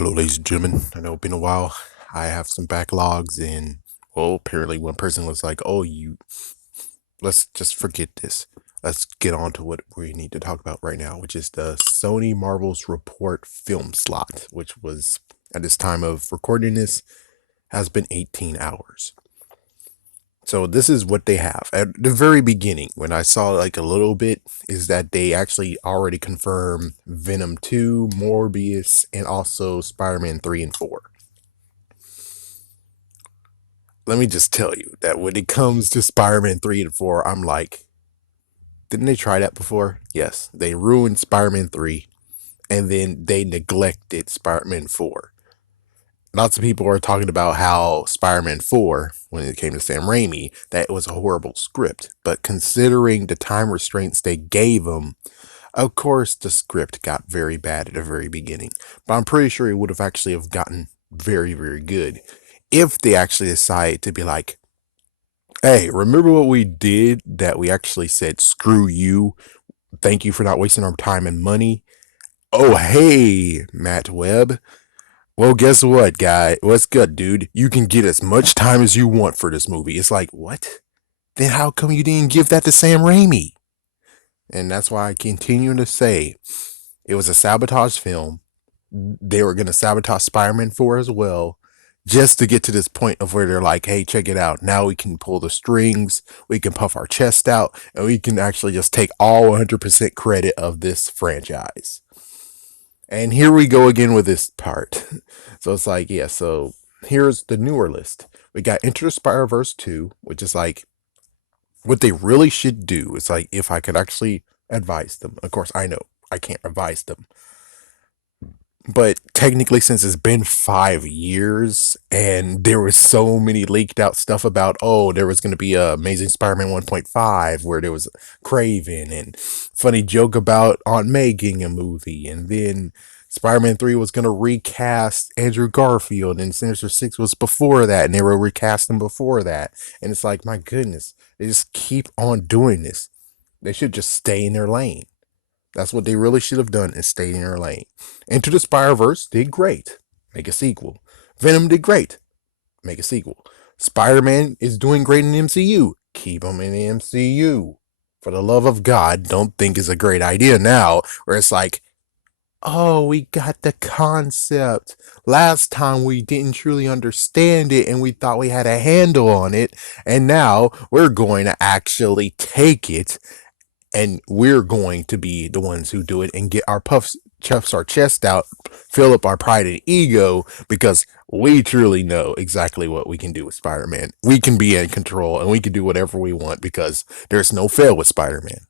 Hello, ladies and gentlemen. I know it's been a while. I have some backlogs, and well, apparently one person was like, "Oh, let's just forget this. Let's get on to what we need to talk about right now, which is the Sony Marvel's Report film slot, which was at this time of recording this has been 18 hours. So this is what they have. At the very beginning, when I saw like a little bit, is that they actually already confirmed Venom 2, Morbius, and also Spider-Man 3 and 4. Let me just tell you that when it comes to Spider-Man 3 and 4, I'm like, didn't they try that before? Yes, they ruined Spider-Man 3 and then they neglected Spider-Man 4. Lots of people are talking about how Spider-Man 4, when it came to Sam Raimi, that it was a horrible script. But considering the time restraints they gave him, of course the script got very bad at the very beginning. But I'm pretty sure it would have actually have gotten very, very good if they actually decide to be like, hey, remember what we did that we actually said, screw you. Thank you for not wasting our time and money. Oh, hey, Matt Webb. Well, guess what, guy? What's good, dude? You can get as much time as you want for this movie. It's like, what? Then how come you didn't give that to Sam Raimi? And that's why I continue to say it was a sabotage film. They were going to sabotage Spider-Man 4 as well, just to get to this point of where they're like, hey, check it out. Now we can pull the strings, we can puff our chest out, and we can actually just take all 100% credit of this franchise. And here we go again with this part. So it's like, yeah, so here's the newer list. We got Into the Spider-Verse 2, which is like what they really should do. It's like if I could actually advise them. Of course, I know I can't advise them, but technically, since it's been 5 years and there was so many leaked out stuff about, oh, there was going to be a Amazing Spider-Man 1.5 where there was Craven and funny joke about Aunt May getting a movie, and then Spider-Man 3 was going to recast Andrew Garfield, and Sinister 6 was before that, and they were recasting before that. And it's like, my goodness, they just keep on doing this. They should just stay in their lane. That's what they really should have done, is stayed in their lane. Into the Spider-Verse did great. Make a sequel. Venom did great. Make a sequel. Spider-Man is doing great in the MCU. Keep him in the MCU. For the love of God, don't think it's a great idea now, where it's like, oh, we got the concept. Last time we didn't truly understand it and we thought we had a handle on it, and now we're going to actually take it and we're going to be the ones who do it and get our chuffs our chest out, fill up our pride and ego, because we truly know exactly what we can do with Spider-Man. We can be in control and we can do whatever we want because there's no fail with Spider-Man.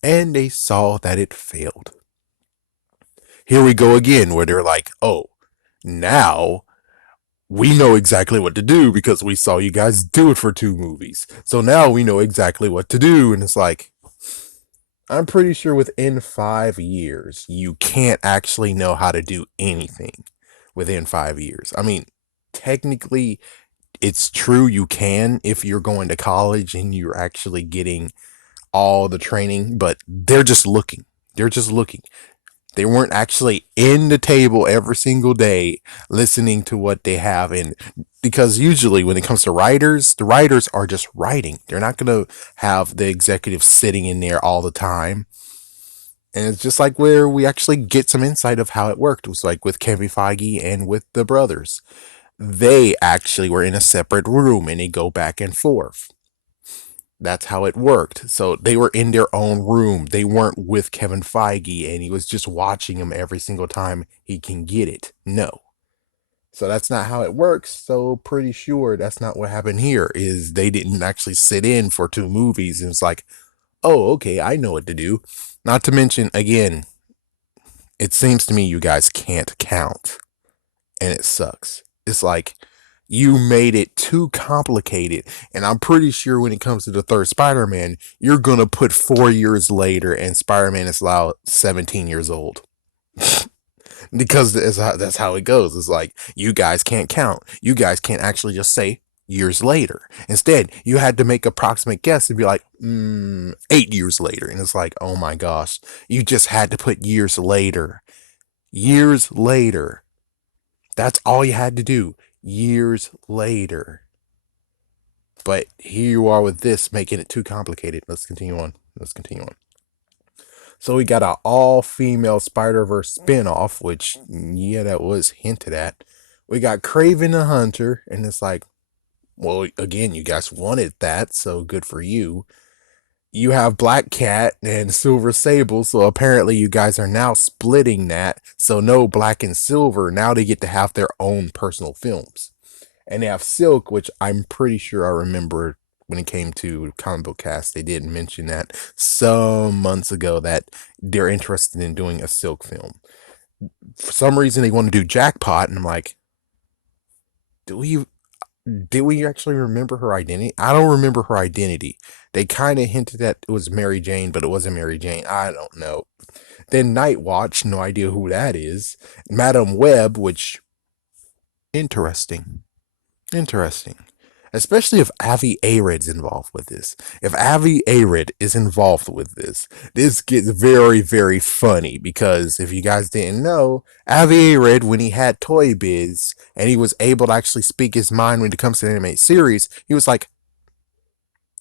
And they saw that it failed. Here we go again, where they're like, oh, now we know exactly what to do because we saw you guys do it for 2 movies. So now we know exactly what to do. And it's like, I'm pretty sure within 5 years, you can't actually know how to do anything within 5 years. I mean, technically, it's true you can if you're going to college and you're actually getting all the training, but they're just looking. They're just looking. They weren't actually in the table every single day listening to what they have. And because usually when it comes to writers, the writers are just writing. They're not going to have the executives sitting in there all the time. And it's just like where we actually get some insight of how it worked. It was like with Kevin Feige and with the brothers. They actually were in a separate room and they go back and forth. That's how it worked. So they were in their own room. They weren't with Kevin Feige and he was just watching them every single time he can get it. No. So that's not how it works. So pretty sure that's not what happened here, is they didn't actually sit in for 2 movies and it's like, oh, okay, I know what to do. Not to mention, again, it seems to me you guys can't count and it sucks. It's like, you made it too complicated. And I'm pretty sure when it comes to the third Spider-Man, you're going to put 4 years later and Spider-Man is now 17 years old. Because that's how it goes. It's like, you guys can't count. You guys can't actually just say years later. Instead, you had to make approximate guess and be like, 8 years later. And it's like, oh my gosh, you just had to put years later. Years later. That's all you had to do years later. But here you are with this, making it too complicated. Let's continue on. Let's continue on. So we got an all female Spider Verse spinoff, which, yeah, that was hinted at. We got Craven the Hunter, and it's like, well, again, you guys wanted that, so good for you. You have Black Cat and Silver Sable, so apparently you guys are now splitting that. So no Black and Silver. Now they get to have their own personal films. And they have Silk, which I'm pretty sure I remember when it came to comic book cast, they did mention that some months ago that they're interested in doing a Silk film. For some reason, they want to do Jackpot, and I'm like, do we did we actually remember her identity? I don't remember her identity. They kind of hinted that it was Mary Jane, but it wasn't Mary Jane. I don't know. Then Night Watch, no idea who that is. Madam Web, which interesting. Interesting. Especially if Avi Arid's involved with this. If Avi Arid is involved with this gets very, very funny because if you guys didn't know, Avi Arid, when he had Toy Biz and he was able to actually speak his mind when it comes to the animated series, he was like,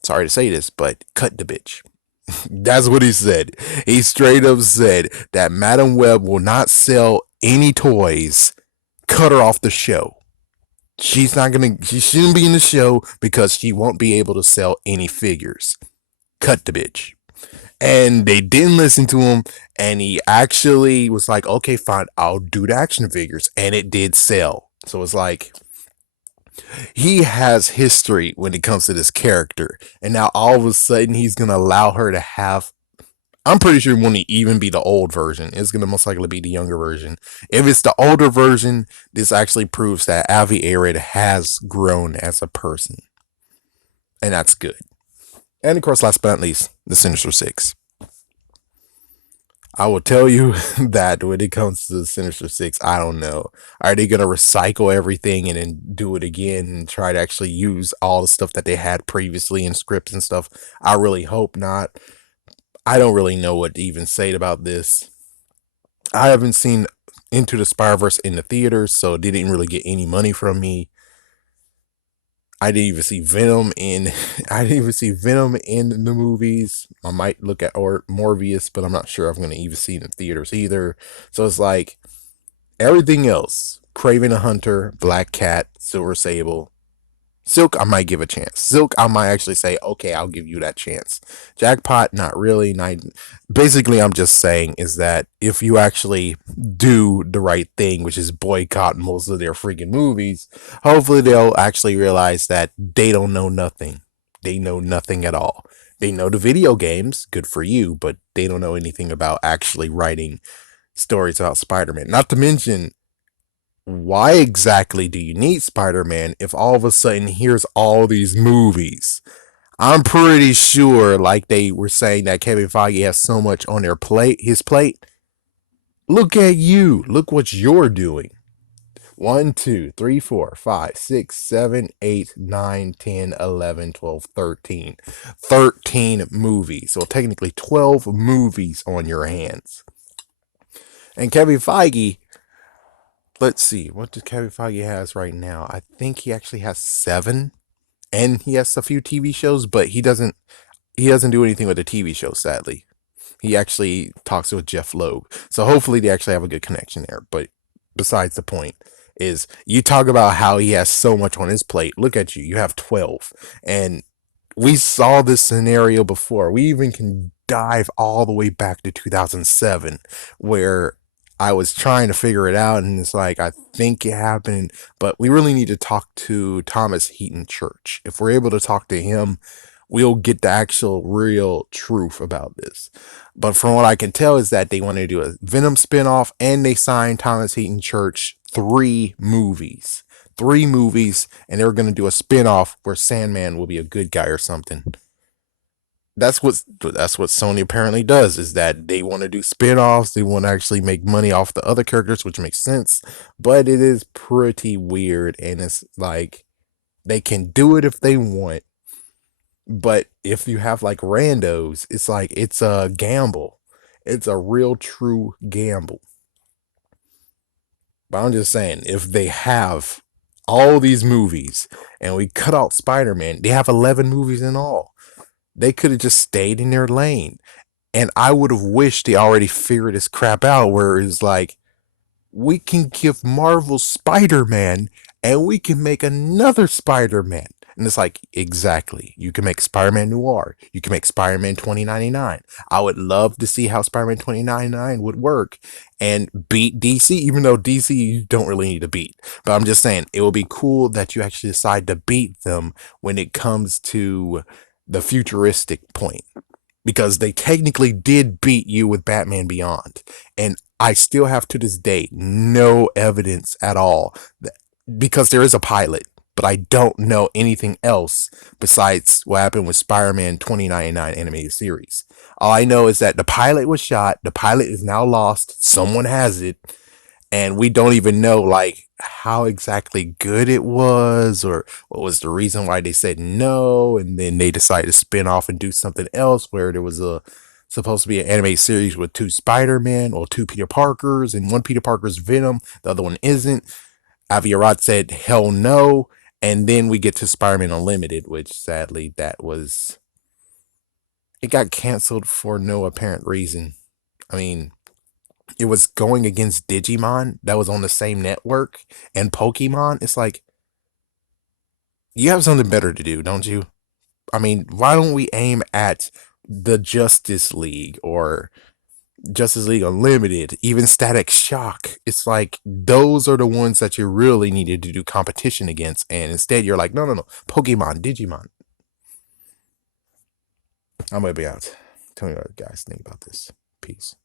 sorry to say this, but cut the bitch. That's what he said. He straight up said that Madam Web will not sell any toys. Cut her off the show. She shouldn't be in the show because she won't be able to sell any figures. Cut the bitch. And they didn't listen to him, and he actually was like, okay, fine, I'll do the action figures. And it did sell. So it's like, he has history when it comes to this character. And now all of a sudden, he's going to allow her to have. I'm pretty sure it won't even be the old version. It's going to most likely be the younger version. If it's the older version, this actually proves that Avi Arad has grown as a person. And that's good. And of course, last but not least, the Sinister Six. I will tell you that when it comes to the Sinister Six, I don't know. Are they going to recycle everything and then do it again and try to actually use all the stuff that they had previously in scripts and stuff? I really hope not. I don't really know what to even say about this. I haven't seen Into the Spider-Verse in the theaters, so they didn't really get any money from me. I didn't even see Venom in I didn't even see Venom in the movies. I might look at or Morbius, but I'm not sure I'm gonna even see it in theaters either. So it's like everything else. Craven the Hunter, Black Cat, Silver Sable, Silk, I might give a chance. Silk, I might actually say, okay, I'll give you that chance. Jackpot, not really. Basically, I'm just saying is that if you actually do the right thing, which is boycott most of their freaking movies, hopefully they'll actually realize that they don't know nothing. They know nothing at all. They know the video games, good for you, but they don't know anything about actually writing stories about Spider-Man. Not to mention, why exactly do you need Spider-Man if all of a sudden here's all these movies? I'm pretty sure, like they were saying, that Kevin Feige has so much on his plate. Look at you. Look what you're doing. 1, 2, 3, 4, 5, 6, 7, 8, 9, 10, 11, 12, 13. 13 movies. So technically 12 movies on your hands. And Kevin Feige, let's see, what does Kevin Feige has right now? I think he actually has 7, and he has a few TV shows, but he doesn't do anything with the TV show, sadly. He actually talks with Jeff Loeb, so hopefully they actually have a good connection there. But besides the point is, you talk about how he has so much on his plate. Look at you, you have 12, and we saw this scenario before. We even can dive all the way back to 2007, where I was trying to figure it out, and it's like, I think it happened, but we really need to talk to Thomas Heaton Church. If we're able to talk to him, we'll get the actual real truth about this. But from what I can tell is that they want to do a Venom spinoff, and they signed Thomas Heaton Church 3 movies. 3 movies, and they're going to do a spinoff where Sandman will be a good guy or something. That's what Sony apparently does, is that they want to do spin-offs, they want to actually make money off the other characters, which makes sense, but it is pretty weird, and it's like they can do it if they want, but if you have like randos, it's like it's a gamble. It's a real true gamble. But I'm just saying, if they have all these movies and we cut out Spider Man, they have 11 movies in all. They could have just stayed in their lane. And I would have wished they already figured this crap out where it's like, we can give Marvel Spider Man and we can make another Spider Man. And it's like, exactly. You can make Spider Man Noir. You can make Spider Man 2099. I would love to see how Spider Man 2099 would work and beat DC, even though DC you don't really need to beat. But I'm just saying, it will be cool that you actually decide to beat them when it comes to the futuristic point, because they technically did beat you with Batman Beyond. And I still have to this day no evidence at all because there is a pilot, but I don't know anything else besides what happened with Spider-Man 2099 animated series. All I know is that the pilot was shot, the pilot is now lost, someone has it, and we don't even know like how exactly good it was or what was the reason why they said no, and then they decided to spin off and do something else where there was a supposed to be an anime series with two Spider-Man or two Peter Parkers, and one Peter Parker's Venom, the other one isn't. Avi Arad said hell no, and then we get to Spider-Man Unlimited, which sadly it got canceled for no apparent reason. I mean, it was going against Digimon that was on the same network and Pokemon. It's like, you have something better to do, don't you? I mean, why don't we aim at the Justice League or Justice League Unlimited, even Static Shock? It's like those are the ones that you really needed to do competition against, and instead you're like, no, no, no, Pokemon, Digimon. I'm gonna be out. Tell me what you guys think about this. Peace.